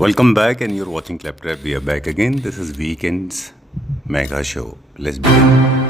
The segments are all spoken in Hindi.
Welcome back, and you're watching Claptrap. We are back again. This is Weekend's Mega Show. Let's begin.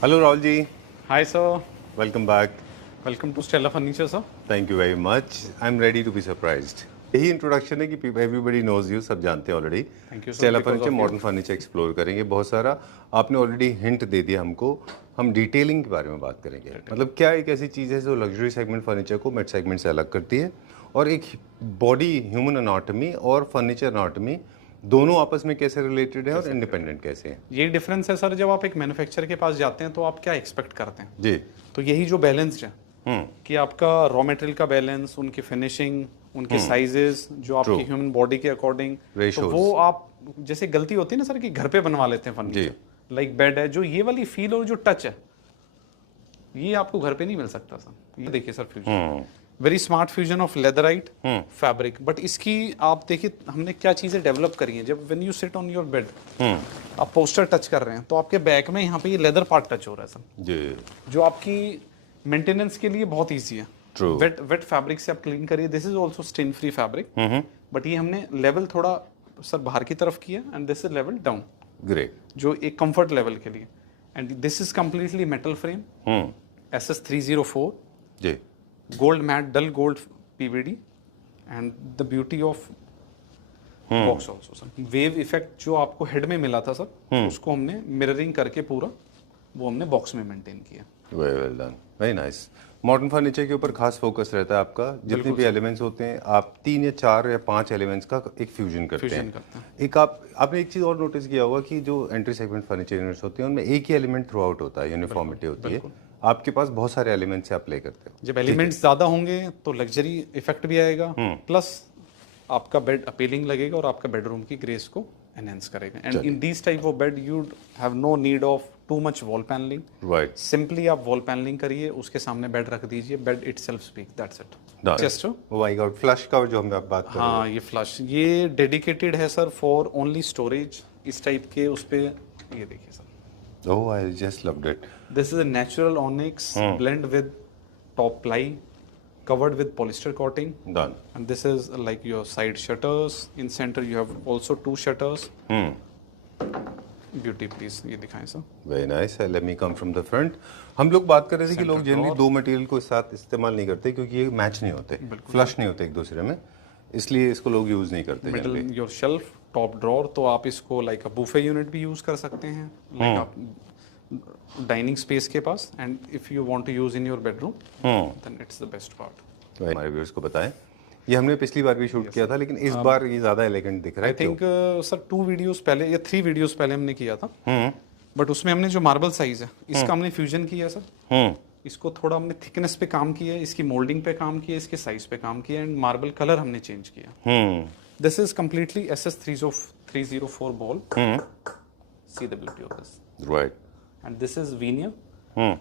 Hello, Rahul ji. Hi sir, Welcome back. welcome to Stella Furniture sir. Thank you very much. I'm ready to be surprised. यही इंट्रोडक्शन है कि एवरीबडी नोज यू, सब जानते हैं already. Thank you, sir, Stella because furniture, of modern furniture explore करेंगे बहुत सारा. आपने ऑलरेडी हिंट दे दिया हमको. हम डिटेलिंग के बारे में बात करेंगे. मतलब क्या एक ऐसी चीज़ है जो लग्जरी सेगमेंट फर्नीचर को मिड सेगमेंट से अलग करती है, और एक बॉडी ह्यूमन अनाटमी और फर्नीचर अनाटमी दोनों आपस में कैसे रिलेटेड है और इंडिपेंडेंट कैसे हैं. ये डिफरेंस है सर, जब आप एक मैन्युफैक्चरर के पास जाते हैं तो आप क्या एक्सपेक्ट करते हैं. जी. तो यही जो बैलेंस्ड है कि आपका रॉ मटेरियल का बैलेंस, उनकी फिनिशिंग, उनके साइजेस जो आपकी ह्यूमन बॉडी के अकॉर्डिंग, तो Ratios. वो आप जैसे गलती होती है ना सर कि घर पे बनवा लेते हैं फर्नीचर, लाइक बेड है, जो ये वाली फील और जो टच है ये आपको घर पे नहीं मिल सकता सर। ये देखिए sir fusion, very smart fusion of leatherette fabric. But इसकी आप देखिए हमने क्या चीजें डेवलप करी हैं। जब when you sit on your bed, आप पोस्टर टच कर रहे हैं तो आपके बैक में यहाँ पे ये लेदर पार्ट टच हो रहा है सर, जी, जो आपकी मेंटेनेंस के लिए बहुत ईजी है। True. वेट फैब्रिक से आप क्लीन करिए। This is also stain free fabric, but ये हमने लेवल थोड़ा सर बाहर की तरफ किया, and this is level down, great, जो एक कंफर्ट लेवल के लिए। And this is completely metal frame, SS304 जी, gold matt dull gold PVD, and the beauty of box also sir, wave effect जो आपको हेड में मिला था सर, उसको हमने मिररिंग करके पूरा वो हमने बॉक्स में मेंटेन किया। Very well done, very nice. Modern furniture के ऊपर खास फोकस रहता है आपका, जितने भी एलिमेंट्स होते हैं आप 3 या 4 या 5 एलिमेंट्स का एक फ्यूजन करते हैं। एक आपने एक चीज़ और नोटिस किया होगा कि जो एंट्री सेगमेंट फर्नीचर यूनिट्स होते हैं उनमें एक ही एलिमेंट थ्रू आउट होता है, यूनिफॉर्मिटी होती है। आपके पास बहुत सारे एलिमेंट्स आप प्ले करते हो। जब एलिमेंट्स ज्यादा होंगे तो लग्जरी इफेक्ट भी आएगा, प्लस आपका बेड अपीलिंग लगेगा और आपका बेडरूम की ग्रेस को एनहेंस करेगा। And in this type of bed you have no need of too much wall panelling, right, simply आप वॉल पैनलिंग करिए, उसके सामने बेड रख दीजिए, bed itself speak, that's it. Just oh my god, flush का जो हम बात कर रहे हैं, हाँ, ये फ्लश ये डेडिकेटेड है सर फॉर ओनली स्टोरेज, इस टाइप के उस पे ये देखिए sir. Oh, I just loved it. This is a natural onyx blend with top ply, covered with polyester coating. Done. And this is like your side shutters. In center you have also 2 shutters. Beauty please, ये दिखाएं sir. Very nice. Let me come from the front. हम लोग बात कर रहे थे कि लोग जनरली दो मटेरियल को एक साथ इस्तेमाल नहीं करते क्योंकि ये मैच नहीं होते, फ्लश नहीं होते एक दूसरे में, इसलिए इसको लोग यूज नहीं करते। Middle your shelf, top drawer, तो आप इसको लाइक अ बुफे यूनिट भी यूज कर सकते हैं, लाइक आप डाइनिंग स्पेस के पास, and if you want to use in your bedroom then it's the best part. हमारे व्यूअर्स को बताएं, ये हमने पिछली बार भी शूट किया था लेकिन इस बार ये ज्यादा एलिगेंट दिख रहा है। आई थिंक सर 2 वीडियोस पहले या 3 वीडियोस पहले हमने किया था, बट उसमें हमने जो मार्बल साइज है इसका हमने फ्यूजन किया सर। इसको थोड़ा हमने थिकनेस पे काम किया है, इसकी मोल्डिंग पे काम किया है, इसके साइज पे काम किया, एंड मार्बल कलर हमने चेंज किया। This is completely SS304 ball. See the beauty of this, right, and this is veneer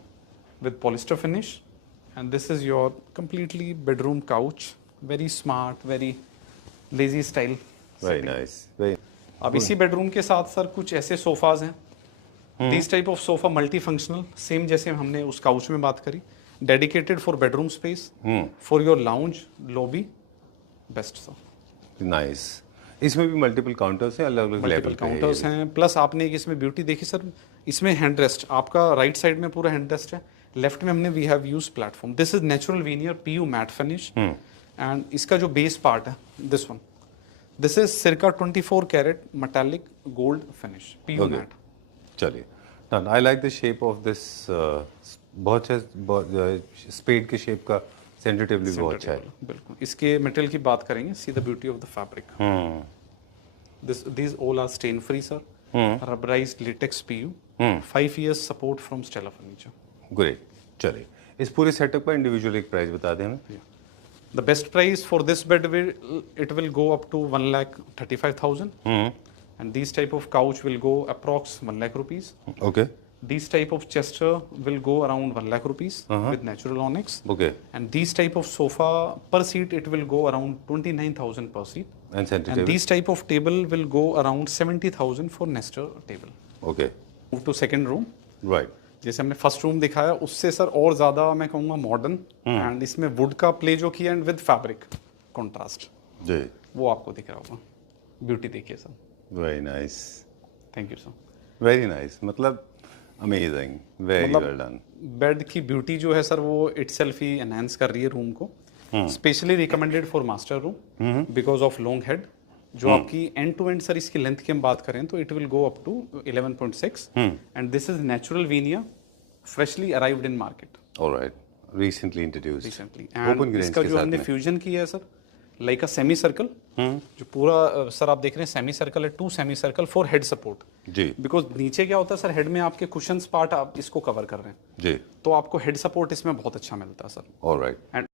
with polyester finish, and this is your completely bedroom couch, very smart, very lazy style. Very nice, very. अब इसी बेडरूम के साथ सर कुछ ऐसे सोफाज हैं, this type of sofa multi functional, same जैसे हमने उस काउच में बात करी, dedicated for bedroom space, for your lounge, lobby, best sir. Nice. इसमें भी मल्टीपल काउंटर्स हैं, अलग अलग लेवल काउंटर्स हैं, प्लस आपने एक इसमें ब्यूटी देखी सर, इसमें हैंड रेस्ट, आपका राइट साइड में पूरा हैंड रेस्ट है, लेफ्ट में हमने we have use platform. This is natural veneer PU matte finish, and इसका जो बेस पार्ट है this one, this is circa 24 carat metallic gold finish PU matte. चलिए, I like the shape of this, बहुत अच्छा स्पेड के शेप का सेंसिटिवली बहुत अच्छा है। बिल्कुल, इसके मटेरियल की बात करेंगे, see the beauty of the fabric. these all are stain free sir, rubberized latex PU, 5 years support from Stella Furniture. Great. चलिए, इस पूरे सेटअप का इंडिविजुअल एक प्राइस बता दें हमें। The best price for this bed will go up to 1,35,000, and these type of couch will go approx 1 lakh rupees. Okay. These type of chester will go around 1 lakh rupees with natural onyx. Okay. And these type of sofa per seat it will go around 29,000 per seat. And center And table? these type of table will go around 70,000 for Nestor table. Okay. Move to second room. Right. जैसे हमने फर्स्ट रूम दिखाया उससे सर और ज्यादा मैं कहूँगा मॉडर्न, एंड इसमें वुड का प्ले जो किया एंड विद फैब्रिक कॉन्ट्रास्ट, जी, वो आपको दिख रहा होगा। ब्यूटी देखिए sir. Very nice, thank you sir. Very nice, मतलब amazing, very well done. Bed की ब्यूटी जो है सर वो इटसेल्फ ही एनहांस कर रही है रूम को। Specially recommended for master room because of long head, जो आपकी एंड टू एंड सर इसकी लेंथ की हम बात करें तो it will go up to 11.6, and this is natural veneer freshly arrived in market alright, recently introduced, recently, open and grains इसका के जो साथ हमने में। फ्यूजन किया है sir, like a semi circle, जो पूरा सर आप देख रहे हैं सेमी सर्कल है, 2 semi circle for head support. जी बिकॉज नीचे क्या होता है सर, हेड में आपके कुशंस पार्ट आप इसको कवर कर रहे हैं, जी, तो आपको हेड सपोर्ट इसमें बहुत अच्छा मिलता है सर। ऑलराइट। एंड